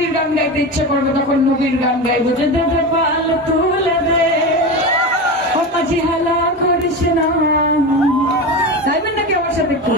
নবীর গান গাইতে ইচ্ছে করবে তখন নবীর গান গাইবো, যে দেবে পাল তুলে দে ও মাঝি হালা করিস না। গাইবেন নাকি আমার সাথে একটু?